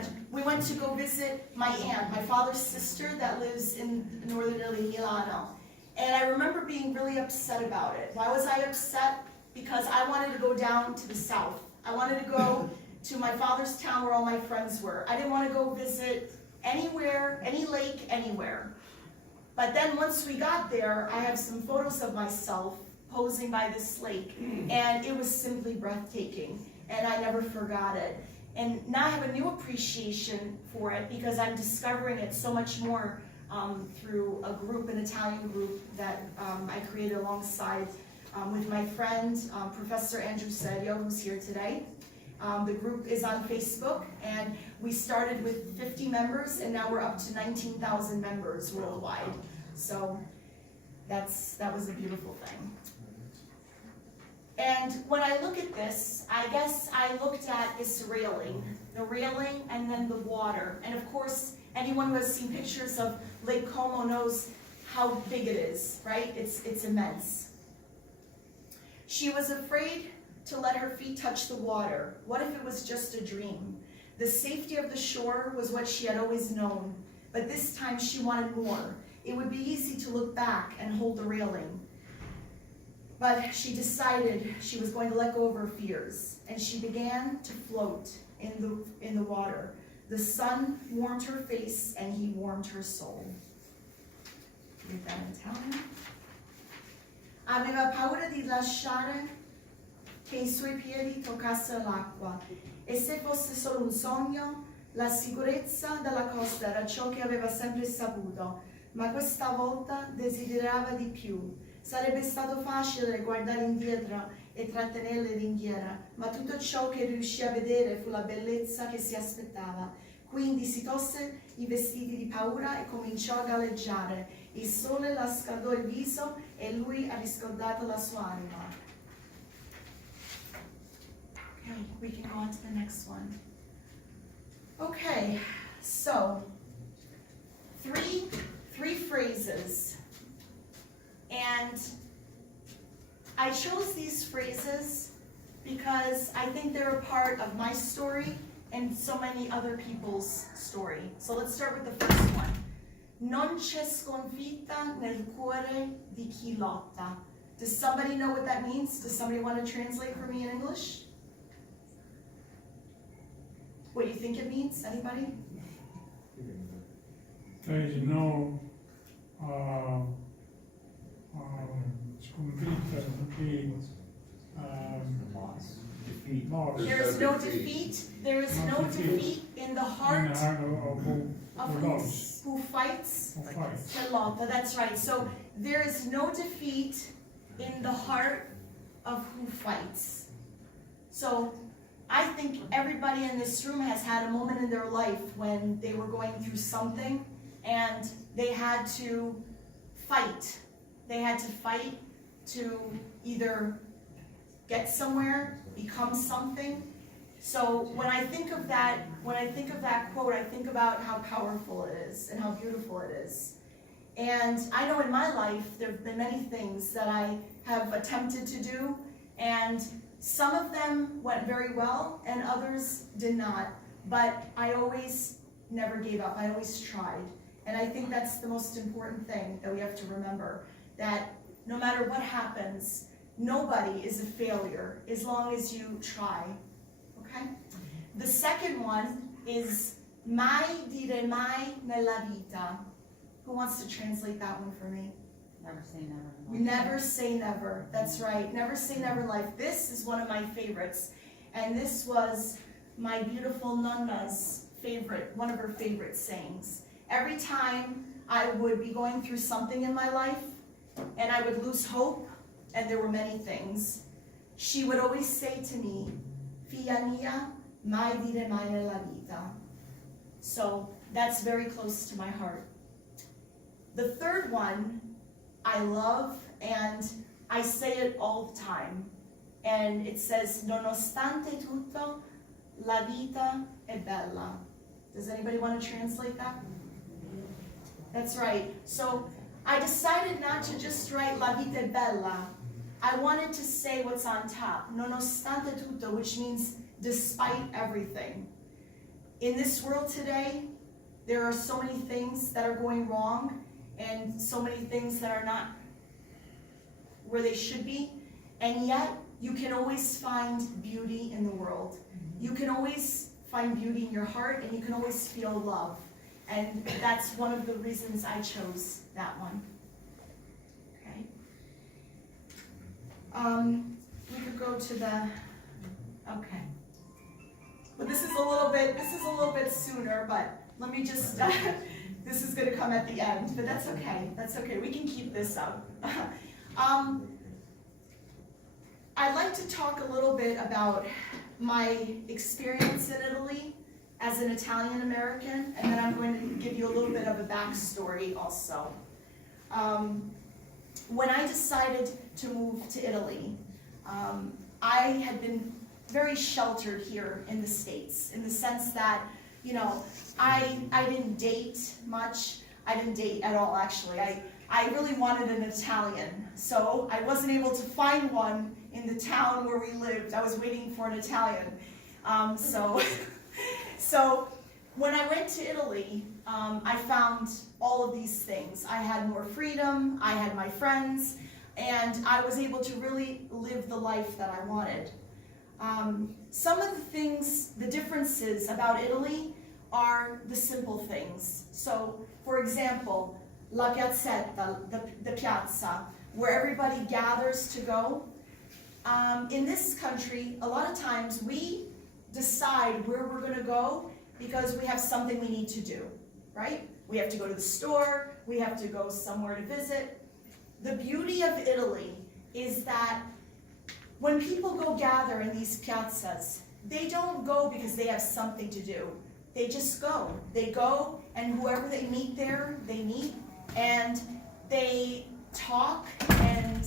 And we went to go visit my aunt, my father's sister that lives in northern Italy, Milano. And I remember being really upset about it. Why was I upset? Because I wanted to go down to the south. I wanted to go to my father's town where all my friends were. I didn't want to go visit anywhere, any lake, anywhere. But then once we got there, I have some photos of myself posing by this lake, and it was simply breathtaking, and I never forgot it. And now I have a new appreciation for it because I'm discovering it so much more through a group, an Italian group that I created alongside with my friend, Professor Andrew Serio, who's here today. The group is on Facebook, and we started with 50 members, and now we're up to 19,000 members worldwide. So that was a beautiful thing. And when I look at this, I guess I looked at this railing, the railing and then the water. And of course, anyone who has seen pictures of Lake Como knows how big it is, right? It's immense. She was afraid to let her feet touch the water. What if it was just a dream? The safety of the shore was what she had always known, but this time she wanted more. It would be easy to look back and hold the railing. But she decided she was going to let go of her fears, and she began to float in the water. The sun warmed her face, and he warmed her soul. Read that in Italian. Aveva paura di lasciare che i suoi piedi toccassero l'acqua, e se fosse solo un sogno, la sicurezza dalla costa era ciò che aveva sempre saputo, ma questa volta desiderava di più. Sarebbe stato facile guardare indietro e trattenerle ringhiera, ma tutto ciò che riuscì a vedere fu la bellezza che si aspettava. Quindi si tosse i vestiti di paura e cominciò a galleggiare. Il sole la scaldò il viso e lui ha riscaldato la sua anima. Okay, we can go on to the next one. Okay, so three phrases. And I chose these phrases because I think they're a part of my story and so many other people's story. So let's start with the first one. Non c'è sconfitta nel cuore di chi lotta. Does somebody know what that means? Does somebody want to translate for me in English? What do you think it means? Anybody? There is no sconfitta, defeat. There is no defeat. There is no defeat in the heart of who fights. Che lotta. That's right. So there is no defeat in the heart of who fights. So I think everybody in this room has had a moment in their life when they were going through something and they had to fight. They had to fight to either get somewhere, become something. So when I think of that quote, I think about how powerful it is and how beautiful it is. And I know in my life there have been many things that I have attempted to do, and some of them went very well and others did not. But I always never gave up. I always tried. And I think that's the most important thing that we have to remember, that no matter what happens, nobody is a failure as long as you try. Okay? The second one is mai dire mai nella vita. Who wants to translate that one for me? Never say never. Never say never. That's right. Never say never in life. This is one of my favorites. And this was my beautiful nonna's favorite, one of her favorite sayings. Every time I would be going through something in my life and I would lose hope, and there were many things, she would always say to me, Figlia mia, mai dire mai nella vita. So that's very close to my heart. The third one I love, and I say it all the time, and it says, nonostante tutto, la vita è bella. Does anybody want to translate that? That's right. So I decided not to just write la vita è bella. I wanted to say what's on top, nonostante tutto, which means despite everything. in this world today, there are so many things that are going wrong and so many things that are not where they should be, and yet you can always find beauty in the world. You can always find beauty in your heart, and you can always feel love. And that's one of the reasons I chose that one. Okay. We could go to the, okay. But this is a little bit sooner, but let me just, this is gonna come at the end, but that's okay, we can keep this up. I'd like to talk a little bit about my experience in Italy as an Italian American, and then I'm going to give you a little bit of a backstory also. When I decided to move to Italy, I had been very sheltered here in the States, in the sense that, you know, I didn't date much. I didn't date at all, actually. I really wanted an Italian, so I wasn't able to find one in the town where we lived. I was waiting for an Italian. So when I went to Italy, I found all of these things. I had more freedom, I had my friends, and I was able to really live the life that I wanted. Some of the things, the differences about Italy are the simple things. So, for example, la piazzetta, the piazza, where everybody gathers to go. In this country, a lot of times we decide where we're going to go because we have something we need to do, right? We have to go to the store, we have to go somewhere to visit. The beauty of Italy is that when people go gather in these piazzas, they don't go because they have something to do. They just go. They go, and whoever they meet there, they meet, and they talk, and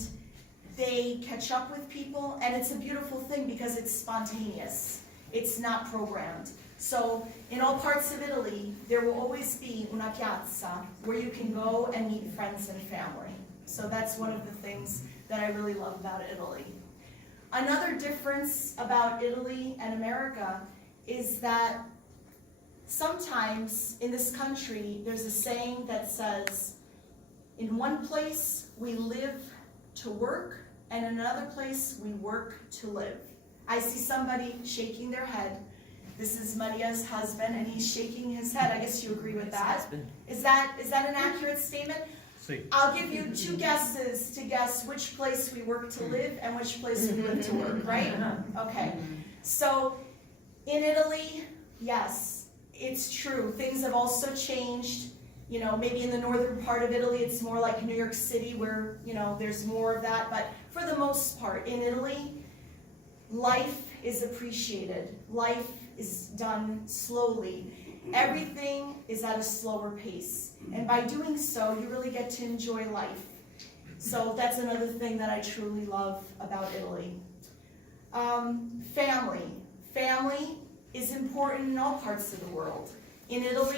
they catch up with people, and it's a beautiful thing because it's spontaneous. It's not programmed. So in all parts of Italy, there will always be una piazza where you can go and meet friends and family. So that's one of the things that I really love about Italy. Another difference about Italy and America is that sometimes in this country, there's a saying that says, in one place we live to work, and in another place we work to live. I see somebody shaking their head. This is Maria's husband, and he's shaking his head. I guess you agree with that. Is that an accurate statement? I'll give you two guesses to guess which place we work to live and which place we live to work, right? Okay. So in Italy, yes, it's true. Things have also changed. You know, maybe in the northern part of Italy, it's more like New York City where, you know, there's more of that. But for the most part, in Italy, life is appreciated. Life is done slowly. Everything is at a slower pace. And by doing so, you really get to enjoy life. So that's another thing that I truly love about Italy. Family. Family is important in all parts of the world. In Italy,